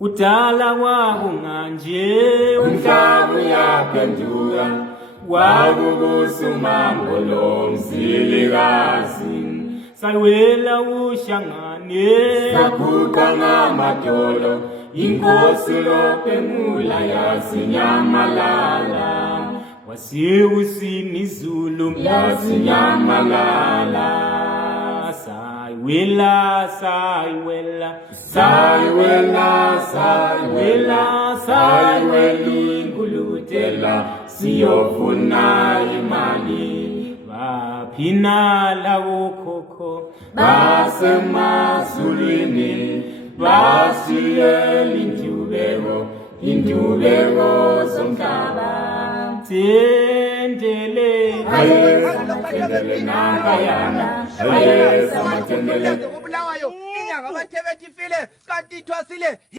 Kudala wakunganje umhlaba uyaphenduka wakukusumambo lomzilikazi salwela ushangane saguqa ngamadolo inkosi lophemula yasinyamalala wasiusini Zulu yasinyamalala sayiwela sayiwela sayiwela sayiwela sayiwela ingulutela siyofuna imali baphina lawo khokho basemazulwini basiyela intubeko zomhlaba tendele ayesamathembele nankayana ayesamathembele ubulawayo inyanga abathebethifile kanti ithwasile